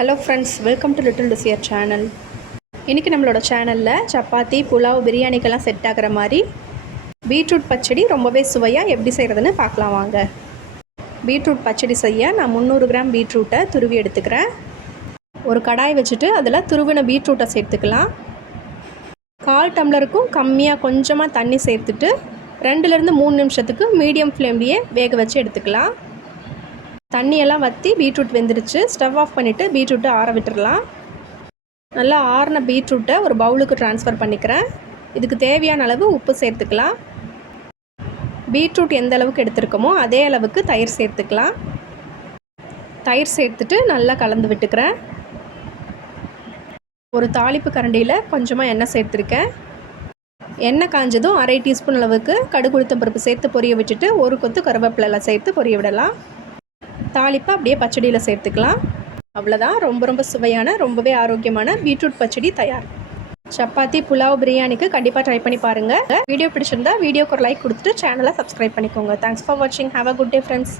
Hello friends, welcome to little desire channel. இன்றைக்கி நம்மளோட சேனலில் சப்பாத்தி, புலாவ், பிரியாணிக்கெல்லாம் செட் ஆகிற மாதிரி பீட்ரூட் பச்சடி ரொம்பவே சுவையாக எப்படி செய்கிறதுன்னு பார்க்கலாம் வாங்க. பீட்ரூட் பச்சடி செய்ய நான் 300 கிராம் பீட்ரூட்டை துருவி எடுத்துக்கிறேன். ஒரு கடாய் வச்சுட்டு அதில் துருவின பீட்ரூட்டை சேர்த்துக்கலாம். 1/4 டம்ளருக்கும் கம்மியாக கொஞ்சமாக தண்ணி சேர்த்துட்டு 2-3 நிமிஷத்துக்கு மீடியம் ஃப்ளேம்லேயே வேக வச்சு எடுத்துக்கலாம். தண்ணியெல்லாம் வற்றி பீட்ரூட் வெந்துருச்சு. ஸ்டவ் ஆஃப் பண்ணிவிட்டு பீட்ரூட்டை ஆற விட்டுடலாம். நல்லா ஆறின பீட்ரூட்டை ஒரு பவுலுக்கு ட்ரான்ஸ்ஃபர் பண்ணிக்கிறேன். இதுக்கு தேவையான அளவு உப்பு சேர்த்துக்கலாம். பீட்ரூட் எந்த அளவுக்கு எடுத்துருக்கோமோ அதே அளவுக்கு தயிர் சேர்த்துக்கலாம். தயிர் சேர்த்துட்டு நல்லா கலந்து விட்டுக்கிறேன். ஒரு தாளிப்பு கரண்டியில் கொஞ்சமாக எண்ணெய் சேர்த்துருக்கேன். எண்ணெய் காஞ்சதும் 1/2 டீஸ்பூன் அளவுக்கு கடுகு உளுத்தம் பருப்பு சேர்த்து பொரிய விட்டுட்டு ஒரு கொத்து கருவேப்பிலை சேர்த்து பொரிய விடலாம். தாளிப்பை அப்படியே பச்சடியில் சேர்த்துக்கலாம். அவ்வளோதான், ரொம்ப சுவையான ரொம்பவே ஆரோக்கியமான பீட்ரூட் பச்சடி தயார். சப்பாத்தி, புலாவ், பிரியாணிக்கு கண்டிப்பாக ட்ரை பண்ணி பாருங்கள். வீடியோ பிடிச்சிருந்தா வீடியோக்கு ஒரு லைக் கொடுத்துட்டு சேனலை சப்ஸ்கிரைப் பண்ணிக்கோங்க. தேங்க்ஸ் ஃபார் வாட்சிங். Have a good day friends.